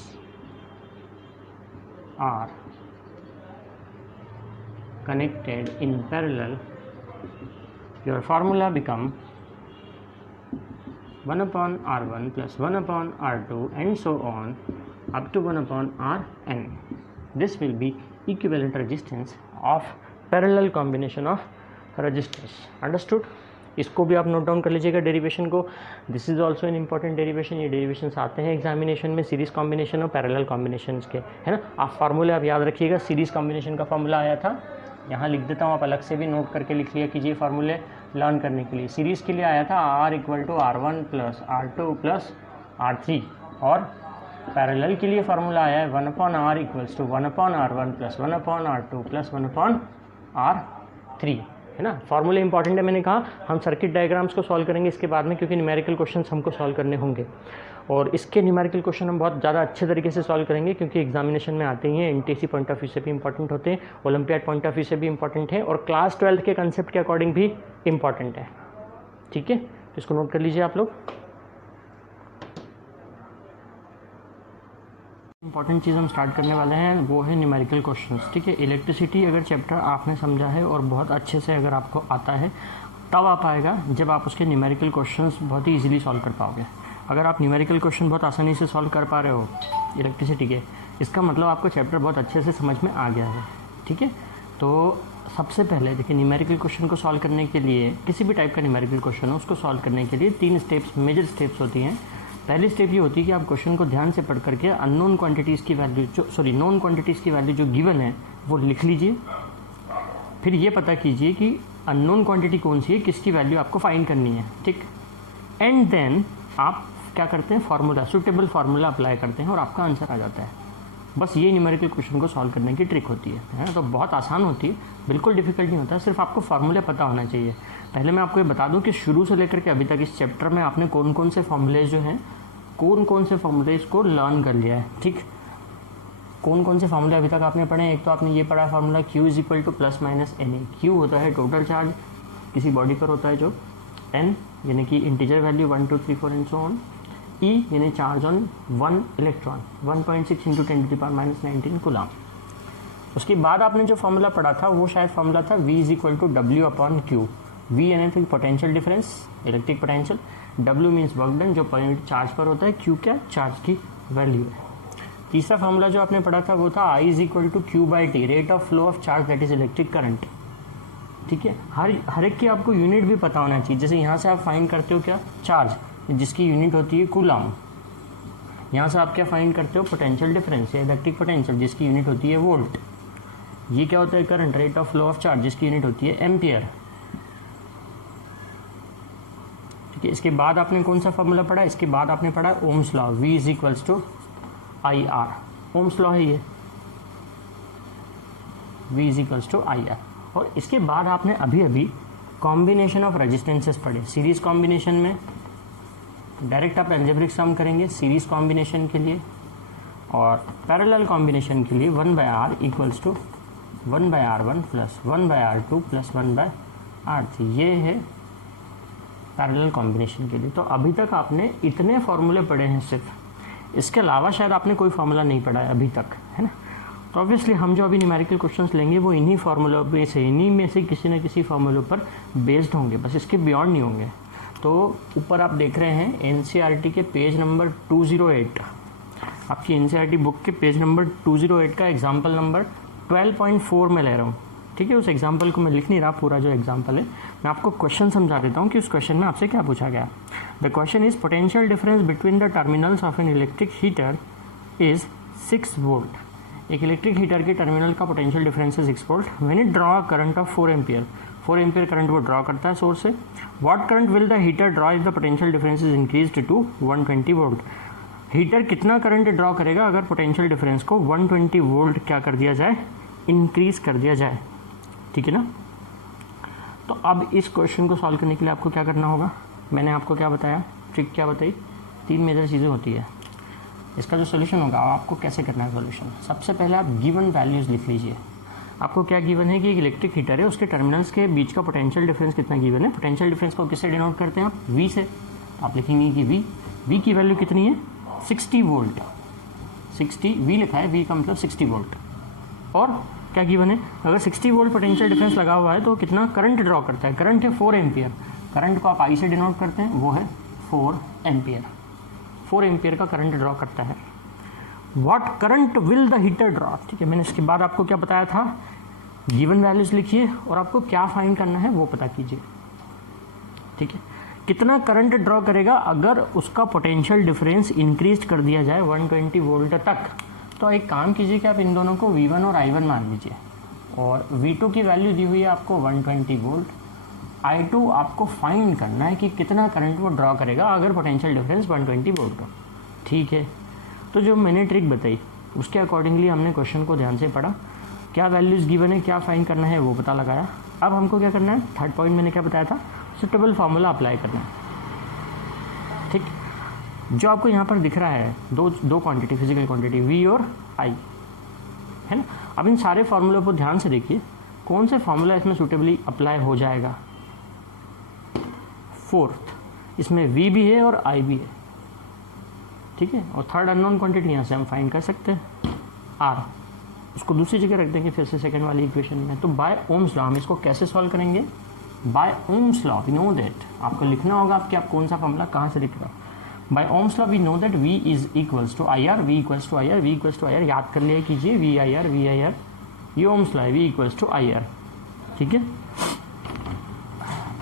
are connected in parallel, your formula become 1 upon R1 plus 1 upon R2 and so on up to 1 upon Rn. This will be equivalent resistance of parallel combination of resistors. Understood? इसको भी आप note down कर लीजिएगा derivation को। This is also an important derivation. ये derivation आते हैं examination में सीरीज कॉम्बिनेशन और पैरेलल कॉम्बिनेशन के, है ना। आप फार्मूले आप याद रखिएगा। सीरीज कॉम्बिनेशन का फार्मूला आया था, यहाँ लिख देता हूँ, आप अलग से भी नोट करके लिख लिया कीजिए फार्मूले लर्न करने के लिए। सीरीज़ के लिए आया था R = R1 + R2 + R3, और पैरेलल के लिए फार्मूला आया है 1/R = 1/R1 + 1/R2 + 1/R3, है ना। फार्मूले इंपॉर्टेंट है, मैंने कहा हम सर्किट डायग्राम्स को सॉल्व करेंगे इसके बाद में, क्योंकि न्यूमेरिकल क्वेश्चंस हमको सॉल्व करने होंगे, और इसके न्यूमेरिकल क्वेश्चन हम बहुत ज़्यादा अच्छे तरीके से सॉल्व करेंगे, क्योंकि एग्जामिनेशन में आते ही हैं, एनटीसी पॉइंट ऑफ व्यू से भी इंपॉर्टेंट होते हैं, ओलंपियाड पॉइंट ऑफ व्यू से भी इंपॉर्टेंट है, और क्लास 12 के कंसेप्ट के अकॉर्डिंग भी इंपॉर्टेंट है। ठीक है, तो इसको नोट कर लीजिए आप लोग। इंपॉर्टेंट चीज़ हम स्टार्ट करने वाले हैं वो है न्यूमेरिकल क्वेश्चंस। ठीक है, इलेक्ट्रिसिटी अगर चैप्टर आपने समझा है और बहुत अच्छे से अगर आपको आता है तब आ पाएगा जब आप उसके न्यूमेरिकल क्वेश्चंस बहुत ही इजीली सॉल्व कर पाओगे। अगर आप न्यूमेरिकल क्वेश्चन बहुत आसानी से सॉल्व कर पा रहे हो इलेक्ट्रिसिटी के, इसका मतलब आपको चैप्टर बहुत अच्छे से समझ में आ गया है। ठीक है, तो सबसे पहले देखिए, न्यूमेरिकल क्वेश्चन को सॉल्व करने के लिए, किसी भी टाइप का न्यूमेरिकल क्वेश्चन हो उसको सॉल्व करने के लिए 3 स्टेप्स, मेजर स्टेप्स होती हैं। पहली स्टेप ये होती है कि आप क्वेश्चन को ध्यान से पढ़ करके अननोन क्वांटिटीज़ की वैल्यू नॉन क्वांटिटीज़ की वैल्यू जो गिवन है वो लिख लीजिए। फिर ये पता कीजिए कि अननोन क्वांटिटी कौन सी है, किसकी वैल्यू आपको फाइंड करनी है। ठीक, एंड देन आप क्या करते हैं, फार्मूला, सूटेबल फार्मूला अप्लाई करते हैं और आपका आंसर आ जाता है। बस ये न्यूमेरिकल क्वेश्चन को सॉल्व करने की ट्रिक होती है। तो बहुत आसान होती है, बिल्कुल डिफिकल्ट नहीं होता, सिर्फ आपको फार्मूले पता होना चाहिए। पहले मैं आपको ये बता दूं कि शुरू से लेकर के अभी तक इस चैप्टर में आपने कौन कौन से फॉर्मूले जो हैं, कौन कौन से फॉर्मूलेज को लर्न कर लिया है। ठीक, कौन कौन से फार्मूले अभी तक आपने पढ़े हैं। एक तो आपने ये पढ़ा फार्मूला Q = +-NA। Q होता है टोटल चार्ज किसी बॉडी पर होता है जो, N यानी कि integer value 1 2 3 4 and so on, E यानी चार्ज ऑन 1 इलेक्ट्रॉन 1.6 × 10⁻⁻19 कूलम। उसके बाद आपने जो फार्मूला पढ़ा था वो शायद फार्मूला था V = W/Q। V यानी कि potential difference, electric potential, W means work done, जो पॉइंट चार्ज पर होता है, Q क्या, चार्ज की वैल्यू है। तीसरा फार्मूला जो आपने पढ़ा था वो था I = Q/T, rate of flow of charge that is electric current. ठीक है, हर एक की आपको यूनिट भी पता होना चाहिए। जैसे यहाँ से आप फाइंड करते हो क्या, चार्ज, जिसकी यूनिट होती है कूलम। यहाँ से आप क्या फाइंड करते हो, पोटेंशियल डिफरेंस या इलेक्ट्रिक पोटेंशियल, जिसकी यूनिट होती है वोल्ट। ये क्या होता है, current, rate of flow of charge, जिसकी यूनिट होती है एम्पियर। ठीक है, इसके बाद आपने कौन सा फार्मूला पढ़ा, इसके बाद आपने पढ़ा ohms law, V = IR। Ohms law है ये, V = IR। और इसके बाद आपने अभी कॉम्बिनेशन ऑफ रेजिस्टेंसेस पढ़े। सीरीज कॉम्बिनेशन में डायरेक्ट आप अलजेब्रिक सम करेंगे सीरीज कॉम्बिनेशन के लिए, और पैरेलल कॉम्बिनेशन के लिए 1/R = 1/R1 + 1/R2 + 1/R3। ये है पैरेलल कॉम्बिनेशन के लिए। तो अभी तक आपने इतने फार्मूले पढ़े हैं सिर्फ, इसके अलावा शायद आपने कोई फार्मूला नहीं पढ़ा है अभी तक, है ना। तो ऑब्वियसली हम जो अभी न्यूमेरिकल क्वेश्चंस लेंगे वो इन्हीं फार्मूलों में से, इन्हीं में से किसी न किसी फार्मूलों पर बेस्ड होंगे, बस इसके बियॉन्ड नहीं होंगे। तो ऊपर आप देख रहे हैं एनसीईआरटी के पेज नंबर 208, आपकी एनसीईआरटी बुक के पेज नंबर 208 का एग्जाम्पल नंबर 12.4 में ले रहा हूँ। ठीक है, उस एग्जाम्पल को मैं लिख नहीं रहा, पूरा जो एग्जाम्पल है मैं आपको क्वेश्चन समझा देता हूँ कि उस क्वेश्चन में आपसे क्या पूछा गया। The question is potential difference between the terminals of an electric heater is 6 volt. एक इलेक्ट्रिक हीटर के टर्मिनल का पोटेंशियल डिफरेंस है 6 volt. When it draw current of 4 ampere, 4 ampere current वो ड्रॉ करता है सोर्स से। What current will the heater draw if the potential difference is increased to 120 volt. Heater कितना current draw करेगा अगर potential difference को 120 volt क्या कर दिया जाए, इंक्रीज कर दिया जाए। ठीक है ना। तो अब इस क्वेश्चन को सॉल्व करने के लिए आपको क्या करना होगा, मैंने आपको क्या बताया, ट्रिक क्या बताई, 3 मेजर चीज़ें होती है। इसका जो सोल्यूशन होगा आपको कैसे करना है सोल्यूशन, सबसे पहले आप गिवन वैल्यूज़ लिख लीजिए। आपको क्या गिवन है कि एक इलेक्ट्रिक हीटर है, उसके टर्मिनल्स के बीच का पोटेंशियल डिफरेंस कितना गिवन है। पोटेंशियल डिफरेंस को किससे डिनोट करते हैं आप, V से। आप लिखेंगे कि V की वैल्यू कितनी है, 60 वोल्ट। 60 V लिखा है, V का मतलब 60 वोल्ट। और क्या गिवन है, अगर 60 वोल्ट पोटेंशियल डिफरेंस लगा हुआ है तो कितना करंट ड्रॉ करता है, करंट है 4 एम्पियर। करंट को आप I से डिनोट करते हैं, वो है 4 एम्पियर। 4 एम्पियर का करंट ड्रॉ करता है। What current will the heater draw. ठीक है, मैंने इसके बाद आपको क्या बताया था, गिवन वैल्यूज लिखिए और आपको क्या फाइंड करना है वो पता कीजिए। ठीक है। कितना करंट ड्रॉ करेगा अगर उसका पोटेंशियल डिफरेंस इंक्रीज कर दिया जाए 120 वोल्ट तक। तो एक काम कीजिए कि आप इन दोनों को V1 और I1 मान लीजिए, और V2 की वैल्यू दी हुई है आपको 120 वोल्ट। I2 आपको फाइंड करना है कि कितना करंट वो ड्रॉ करेगा अगर पोटेंशियल डिफरेंस 120 वोल्ट हो। ठीक है, तो जो मैंने ट्रिक बताई उसके अकॉर्डिंगली हमने क्वेश्चन को ध्यान से पढ़ा, क्या वैल्यूज़ गिवन है, क्या फाइंड करना है वो पता लगाया। अब हमको क्या करना है, थर्ड पॉइंट मैंने क्या बताया था, सुटेबल फार्मूला अप्लाई करना है। ठीक, जो आपको यहाँ पर दिख रहा है दो क्वांटिटी, फिजिकल क्वांटिटी V और I, है ना। अब इन सारे फार्मूलों को ध्यान से देखिए, कौन से फार्मूला इसमें सुटेबली अप्लाई हो जाएगा। फोर्थ, इसमें V भी है और I भी है, ठीक है। और थर्ड अननोन क्वांटिटी यहाँ से हम फाइंड कर सकते हैं R, उसको दूसरी जगह रख देंगे फिर से सेकंड वाली इक्वेशन में। तो बाय ओम्स लॉ हम इसको कैसे सॉल्व करेंगे, by Ohm's law we know that, आपको लिखना होगा कि आप कौन सा फॉर्मूला कहाँ से लिख रहे हो। By Ohm's law we know that V is equals to IR, V equals to IR, V equals to IR, याद कर लिया कीजिए, V IR, ये ओम्स लॉ है, V इक्वल्स टू IR, ठीक है।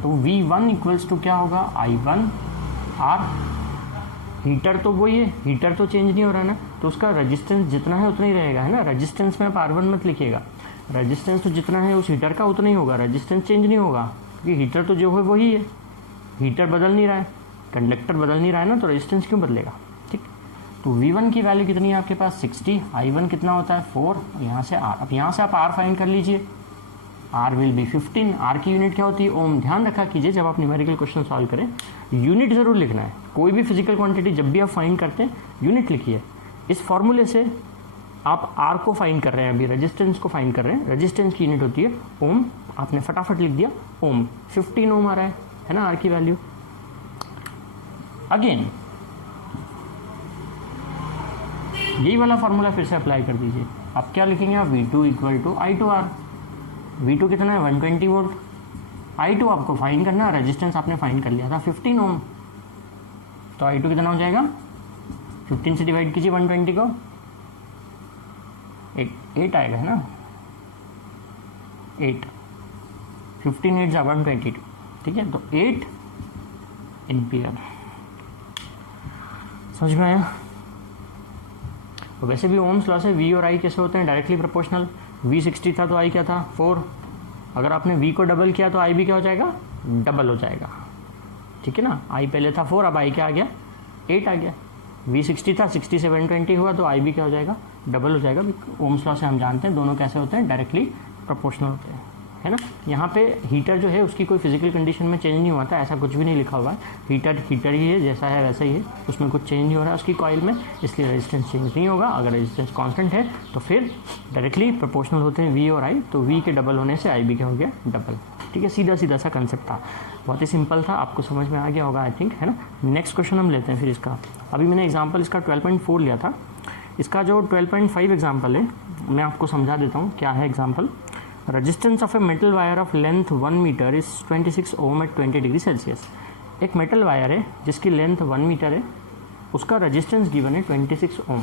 तो V1 इक्वल्स टू क्या होगा, I1 R, हीटर तो वही है, हीटर तो चेंज नहीं हो रहा ना, तो उसका रेजिस्टेंस जितना है उतना ही रहेगा, है ना। रेजिस्टेंस में आप R1 मत लिखिएगा, रेजिस्टेंस तो जितना है उस हीटर का उतना ही होगा, रेजिस्टेंस चेंज नहीं होगा, क्योंकि हीटर तो जो है वही है, हीटर बदल नहीं रहा है, कंडक्टर बदल नहीं रहा है ना, तो रेजिस्टेंस क्यों बदलेगा। ठीक, तो V1 की वैल्यू कितनी है आपके पास 60, I1 कितना होता है 4, यहाँ से R, अब यहाँ से आप R फाइंड कर लीजिए, R विल बी 15, R की यूनिट क्या होती है ओम। ध्यान रखा कीजिए जब आप न्यूमेरिकल क्वेश्चन सॉल्व करें यूनिट ज़रूर लिखना है, कोई भी फिजिकल क्वांटिटी जब भी आप फाइंड करते हैं यूनिट लिखिए। इस फॉर्मूले से आप R को फाइंड कर रहे हैं, अभी रेजिस्टेंस को फाइंड कर रहे हैं, रेजिस्टेंस की यूनिट होती है ओम, आपने फटाफट लिख दिया ओम, 15 ओम आ रहा है ना R की वैल्यू। अगेन यही वाला फॉर्मूला फिर से अप्लाई कर दीजिए, आप क्या लिखेंगे, आप V2 equal to I2R, V2 कितना है 120 वोल्ट, I2 आपको फाइंड करना है, रेजिस्टेंस आपने फाइंड कर लिया था 15 ओम, तो I2 कितना हो जाएगा, 15 से डिवाइड कीजिए 120 को, 8 आएगा, है ना, 8, 15 8 जा 122, ठीक है। तो 8 एम्पियर, समझ में आया। तो वैसे भी ओम्स लॉ से V और I कैसे होते हैं, डायरेक्टली प्रोपोर्शनल। V 60 था तो I क्या था 4, अगर आपने V को डबल किया तो I भी क्या हो जाएगा, डबल हो जाएगा, ठीक है ना। I पहले था 4, अब I क्या आ गया 8 आ गया। V 60 था, 60 से 120 हुआ तो I भी क्या हो जाएगा, डबल हो जाएगा। ओम्स लॉ से हम जानते हैं दोनों कैसे होते हैं, डायरेक्टली प्रोपोर्शनल होते हैं, है ना। यहाँ पे हीटर जो है उसकी कोई फिजिकल कंडीशन में चेंज नहीं हुआ था, ऐसा कुछ भी नहीं लिखा हुआ है, हीटर हीटर ही है, जैसा है वैसा ही है, उसमें कुछ चेंज नहीं हो रहा है उसकी कॉइल में, इसलिए रेजिस्टेंस चेंज नहीं होगा। अगर रेजिस्टेंस कांस्टेंट है तो फिर डायरेक्टली प्रोपोर्शनल होते हैं V और I, तो V के डबल होने से I भी क्या हो गया, डबल, ठीक है। सीधा सीधा सा कंसेप्ट था, बहुत ही सिंपल था, आपको समझ में आ गया होगा आई थिंक, है ना। नेक्स्ट क्वेश्चन हम लेते हैं फिर इसका। अभी मैंने एग्जाम्पल इसका 12.4 लिया था, इसका जो 12.5 एग्जाम्पल है मैं आपको समझा देता हूँ क्या है example. Resistance of a metal wire of length 1 metre is 26 ohm at 20 degree Celsius. एक मेटल वायर है जिसकी लेंथ 1 मीटर है, उसका रेजिस्टेंस गिवन है 26 ohm.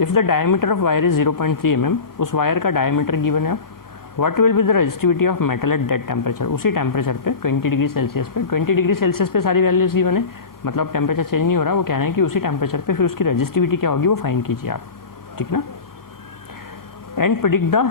If the diameter of wire is 0.3 mm, उस वायर का डायमीटर गिवन है। What will be the resistivity of metal at that temperature, उसी टेम्परेचर पे 20 डिग्री सेल्सियस पे, 20 डिग्री सेल्सियस पे सारी वैल्यूज गिवन है, मतलब टेम्परेचर चेंज नहीं हो रहा, वो कहना है कि उसी टेम्परेचर पे फिर उसकी रेजिस्टिविटी क्या होगी वो फाइंड कीजिए आप, ठीक ना। And predict the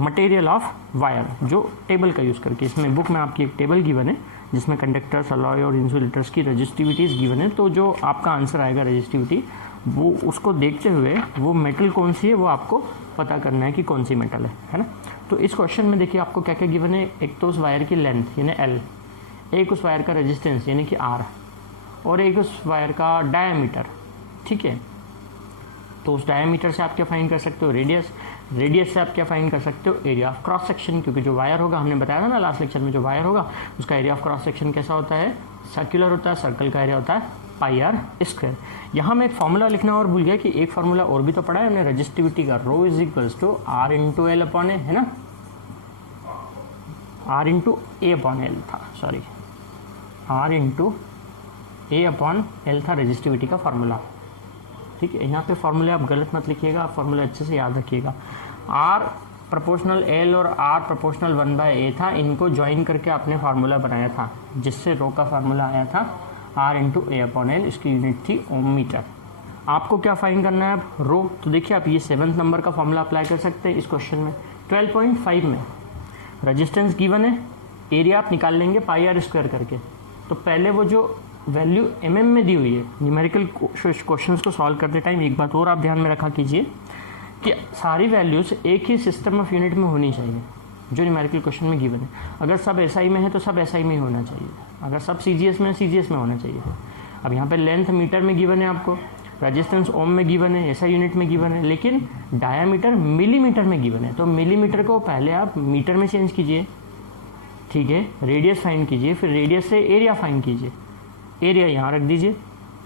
material of wire, जो टेबल का यूज़ करके, इसमें बुक में आपकी एक टेबल गिवन है जिसमें कंडक्टर्स, अलॉय और इंसुलेटर्स की रेजिस्टिविटीज़ गिवन है। तो जो आपका आंसर आएगा रेजिस्टिविटी, वो उसको देखते हुए वो मेटल कौन सी है वो आपको पता करना है कि कौन सी मेटल है ना। तो इस क्वेश्चन में देखिए आपको क्या क्या गिवन है, एक तो उस वायर की लेंथ यानी L, एक उस वायर का रेजिस्टेंस यानी कि R, और एक उस वायर का डायमीटर, ठीक है। तो उस डायमीटर से आप क्या फाइंड कर सकते हो, रेडियस, रेडियस से आप क्या फाइंड कर सकते हो, एरिया ऑफ क्रॉस सेक्शन, क्योंकि जो वायर होगा, हमने बताया था ना लास्ट लेक्चर में, जो वायर होगा उसका एरिया ऑफ क्रॉस सेक्शन कैसा होता है, सर्कुलर होता है, सर्कल का एरिया होता है पाई आर स्क्वायर। यहाँ मैं एक फॉर्मूला लिखना और भूल गया कि एक फार्मूला और भी तो पढ़ा है हमने रेजिस्टिविटी का, rho is equals to R into L upon A, है ना, R into A upon L था, sorry R into A upon L था रेजिस्टिविटी का फार्मूला, ठीक है। यहाँ पे फार्मूले आप गलत मत लिखिएगा, आप फार्मूला अच्छे से याद रखिएगा। R प्रोपोर्शनल एल और आर प्रोपोर्शनल 1/a था, इनको ज्वाइन करके आपने फार्मूला बनाया था जिससे रो का फार्मूला आया था r into A upon L, इसकी यूनिट थी ओम मीटर। आपको क्या फाइंड करना है अब, रो। तो देखिए आप ये 7th नंबर का फार्मूला अप्लाई कर सकते हैं इस क्वेश्चन में। 12.5 में रेजिस्टेंस गिवन है, एरिया आप निकाल लेंगे पाई आर स्क्वायर करके। तो पहले वो जो वैल्यू mm में दी हुई है, न्यूमेरिकल क्वेश्चंस को सॉल्व करते टाइम एक बात और आप ध्यान में रखा कीजिए कि सारी वैल्यूज एक ही सिस्टम ऑफ यूनिट में होनी चाहिए जो न्यूमेरिकल क्वेश्चन में गिवन है। अगर सब SI में है तो सब SI में ही होना चाहिए, अगर सब CGS में है CGS में होना चाहिए। अब यहाँ पे लेंथ मीटर में गिवन है आपको, रेजिस्टेंस ओम में गिवन है, SI यूनिट में गिवन है, लेकिन डायामीटर मिलीमीटर में गिवन है। तो मिलीमीटर को पहले आप मीटर में चेंज कीजिए, ठीक है, रेडियस फाइंड कीजिए, फिर रेडियस से एरिया फाइंड कीजिए, एरिया यहाँ रख दीजिए,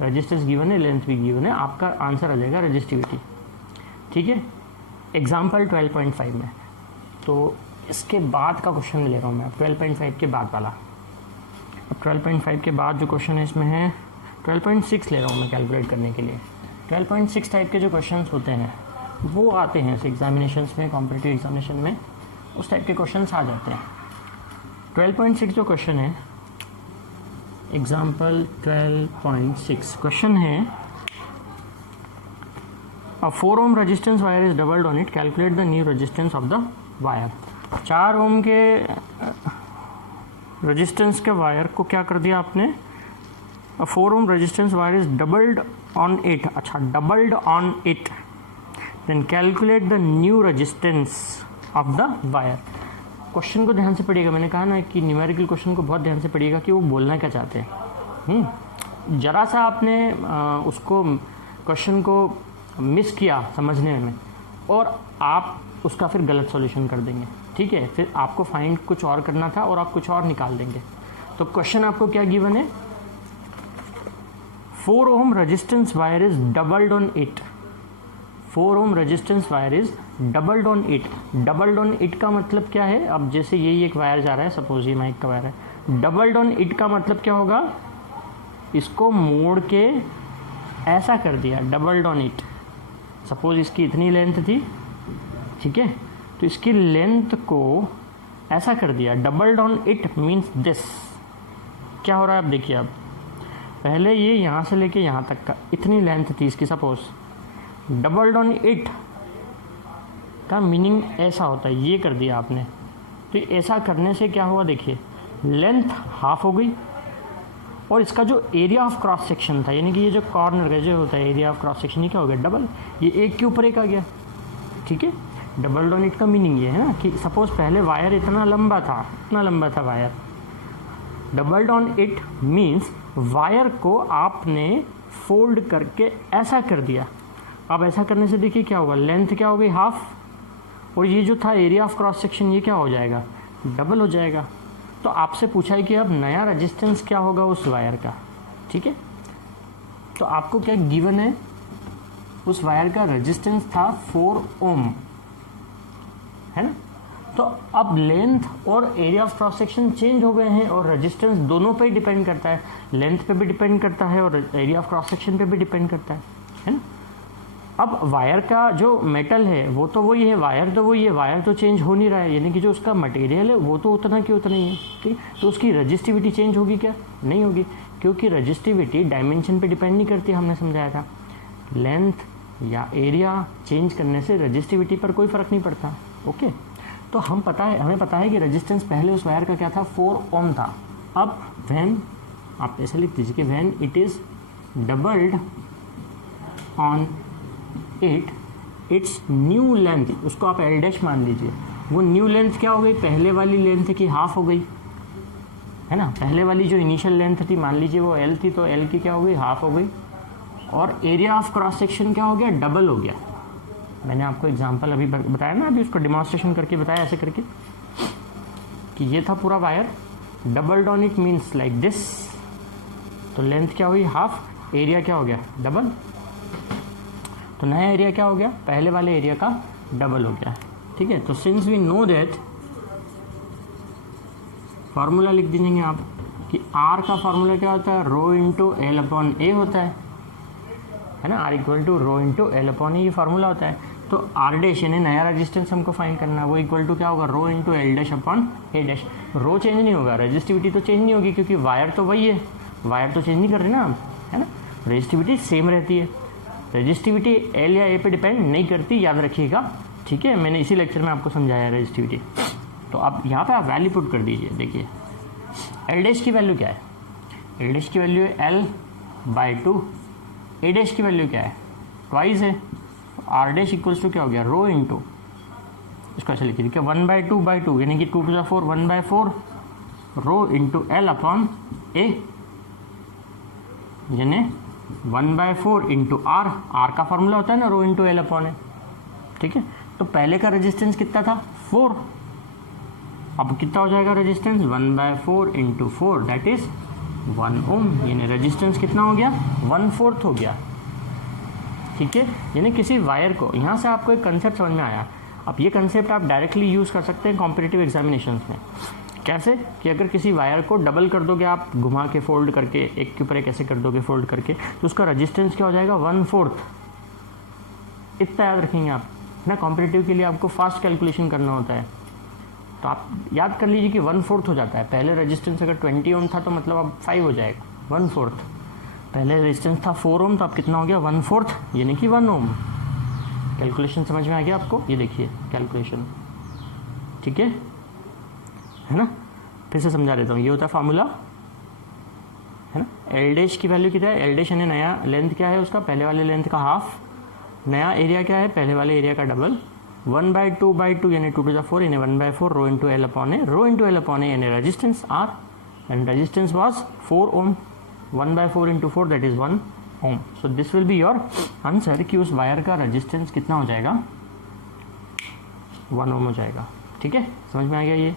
रेजिस्टेंस गिवन है, लेंथ भी गिवन है, आपका आंसर आ जाएगा रेजिस्टिविटी। ठीक है, एग्जाम्पल 12.5 में। तो इसके बाद का क्वेश्चन ले रहा हूँ मैं 12.5 के बाद वाला। अब 12.5 के बाद जो क्वेश्चन है इसमें है 12.6 ले रहा हूँ मैं कैलकुलेट करने के लिए। 12.6 टाइप के जो क्वेश्चन होते हैं वो आते हैं एग्जामिनेशंस में, कॉम्पिटिटिव एग्जामिनेशन में उस टाइप के क्वेश्चन आ जाते हैं। 12.6 जो क्वेश्चन है, एग्जाम्पल 12.6 क्वेश्चन है, A 4 ohm resistance wire is doubled on it. Calculate the new resistance of the wire. 4 ओम के रेजिस्टेंस के वायर को क्या कर दिया आपने, A 4 ohm resistance wire is doubled on it. अच्छा, doubled on it. Then calculate the new resistance of the wire. Question को ध्यान से पढ़िएगा, मैंने कहा ना कि न्यूमेरिकल क्वेश्चन को बहुत ध्यान से पढ़िएगा कि वो बोलना क्या चाहते हैं। जरा सा आपने उसको क्वेश्चन को मिस किया समझने में और आप उसका फिर गलत सॉल्यूशन कर देंगे, ठीक है, फिर आपको फाइंड कुछ और करना था और आप कुछ और निकाल देंगे। तो क्वेश्चन आपको क्या गिवन है, 4 ohm resistance wire is doubled on it. 4 ohm resistance wire is doubled on it. Doubled on it का मतलब क्या है, अब जैसे यही एक वायर जा रहा है, सपोज ये माइक का वायर है, डबल्ड ऑन इट का मतलब क्या होगा, इसको मोड़ के ऐसा कर दिया, डबल्ड ऑन इट। सपोज इसकी इतनी लेंथ थी, ठीक है, तो इसकी लेंथ को ऐसा कर दिया, doubled on it means this. क्या हो रहा है अब देखिए, अब पहले ये यहाँ से लेके यहाँ तक का इतनी लेंथ थी इसकी, सपोज डबल्ड ऑन इट का मीनिंग ऐसा होता है, ये कर दिया आपने। तो ऐसा करने से क्या हुआ देखिए, लेंथ हाफ हो गई और इसका जो एरिया ऑफ क्रॉस सेक्शन था, यानी कि ये जो कॉर्नर का जो होता है एरिया ऑफ क्रॉस सेक्शन, ये क्या हो गया, डबल, ये एक के ऊपर एक आ गया, ठीक है। डबल ऑन इट का मीनिंग ये है ना कि सपोज पहले वायर इतना लंबा था wire, doubled on it means wire को आपने फोल्ड करके ऐसा कर दिया। अब ऐसा करने से देखिए क्या होगा, लेंथ क्या हो गई, हाफ, और ये जो था एरिया ऑफ क्रॉस सेक्शन ये क्या हो जाएगा, डबल हो जाएगा। तो आपसे पूछा है कि अब नया रेजिस्टेंस क्या होगा उस वायर का, ठीक है। तो आपको क्या गिवन है, उस वायर का रेजिस्टेंस था 4 ओम, है ना। तो अब लेंथ और area of cross section change हो गए हैं और रेजिस्टेंस दोनों पे ही डिपेंड करता है, लेंथ पे भी डिपेंड करता है और एरिया ऑफ क्रॉस सेक्शन पे भी डिपेंड करता है ना। अब वायर का जो मेटल है वो तो वही है, वायर तो वही है, वायर तो चेंज हो नहीं रहा है, यानी कि जो उसका मटेरियल है वो तो उतना कि उतना ही है, ठीक। तो उसकी रजिस्टिविटी चेंज होगी क्या, नहीं होगी, क्योंकि रजिस्टिविटी डायमेंशन पे डिपेंड नहीं करती, हमने समझाया था। लेंथ या एरिया चेंज करने से रजिस्टिविटी पर कोई फ़र्क नहीं पड़ता, ओके। तो हमें पता है कि रजिस्टेंस पहले उस वायर का क्या था, 4 ओम था। अब व्हेन, आप ऐसे लिख दीजिए कि when it is doubled on it's new length, उसको आप एल डैश मान लीजिए, वो न्यू लेंथ क्या हो गई, पहले वाली लेंथ की हाफ हो गई, है ना। पहले वाली जो इनिशियल लेंथ थी मान लीजिए वो एल थी, तो एल की क्या हो गई, हाफ हो गई, और एरिया ऑफ क्रॉस सेक्शन क्या हो गया, डबल हो गया। मैंने आपको एग्जांपल अभी बताया ना, अभी उसको डिमॉन्स्ट्रेशन करके बताया ऐसे करके कि ये था पूरा wire, doubled on it means like this, तो लेंथ क्या हुई, हाफ, एरिया क्या हो गया, डबल, तो नया एरिया क्या हो गया, पहले वाले एरिया का डबल हो गया, ठीक है। तो since we know that, formula लिख दीजिएंगे आप कि आर का फार्मूला क्या होता है, rho into L upon A होता है ना, R equal to rho into L upon A, ये फार्मूला होता है। तो आर डैश यानी नया रेजिस्टेंस हमको फाइंड करना है, वो इक्वल टू क्या होगा, रो इंटू एल डैश अपॉन ए डैश। रो चेंज नहीं होगा, रेजिस्टिविटी तो चेंज नहीं होगी क्योंकि वायर तो वही है, वायर तो चेंज नहीं कर रहे ना हम, है ना, रेजिस्टिविटी सेम रहती है। रेजिस्टिविटी एल या ए पे डिपेंड नहीं करती, याद रखिएगा, ठीक है, मैंने इसी लेक्चर में आपको समझाया रेजिस्टिविटी। तो अब यहाँ पे आप वैल्यू पुट कर दीजिए। देखिए एल डैश की वैल्यू क्या है, एल डैश की वैल्यू है L/2, ए डैश की वैल्यू क्या है, ट्वाइस है, आर डैश इक्वल्स टू क्या हो गया, रो इंटू, इसको ऐसे लिखिए, क्या 1/2/2 यानी कि 2 to the 4 1/4 rho into L upon A, यानी 1/4 इंटू आर, आर का फॉर्मूला होता है ना rho into L upon A, ठीक है। तो पहले का रेजिस्टेंस कितना था, 4, अब कितना हो जाएगा रेजिस्टेंस, 1/4 इंटू 4 दैट इज 1 ओम, यानी रेजिस्टेंस कितना हो गया, 1/4 हो गया, ठीक है। यानी किसी वायर को, यहाँ से आपको एक कंसेप्ट समझ में आया। अब ये कंसेप्ट आप डायरेक्टली यूज़ कर सकते हैं कॉम्पिटिटिव एग्जामिनेशंस में। कैसे कि अगर किसी वायर को डबल कर दोगे आप, घुमा के फोल्ड करके, एक के ऊपर एक ऐसे कर दोगे फोल्ड करके, तो उसका रेजिस्टेंस क्या हो जाएगा, 1/4, इतना याद रखेंगे आप ना। कॉम्पिटिटिव के लिए आपको फास्ट कैलकुलेशन करना होता है, तो आप याद कर लीजिए कि 1/4 हो जाता है। पहले रेजिस्टेंस अगर 20 ओम था तो मतलब अब 5 हो जाएगा, 1/4। पहले रेजिस्टेंस था 4 ओम, तो अब कितना हो गया, 1/4 यानी कि 1 ओम। कैलकुलेशन समझ में आ गया आपको, ये देखिए कैलकुलेशन, ठीक है ना। फिर से समझा देता हूँ, ये होता है फार्मूला, है ना। एल डैश की वैल्यू कितना है, एल डैश यानी नया लेंथ क्या है उसका, पहले वाले लेंथ का हाफ, नया एरिया क्या है, पहले वाले एरिया का डबल, 1/2/2 यानी 2 to the 4 यानी 1/4 rho into L upon A, rho into L upon A यानी resistance R, and resistance was 4 ohm, 1/4 into 4 that is 1 ohm. So this will be your answer कि उस वायर का resistance कितना हो जाएगा, 1 ओम हो जाएगा, ठीक है। समझ में आ गया ये।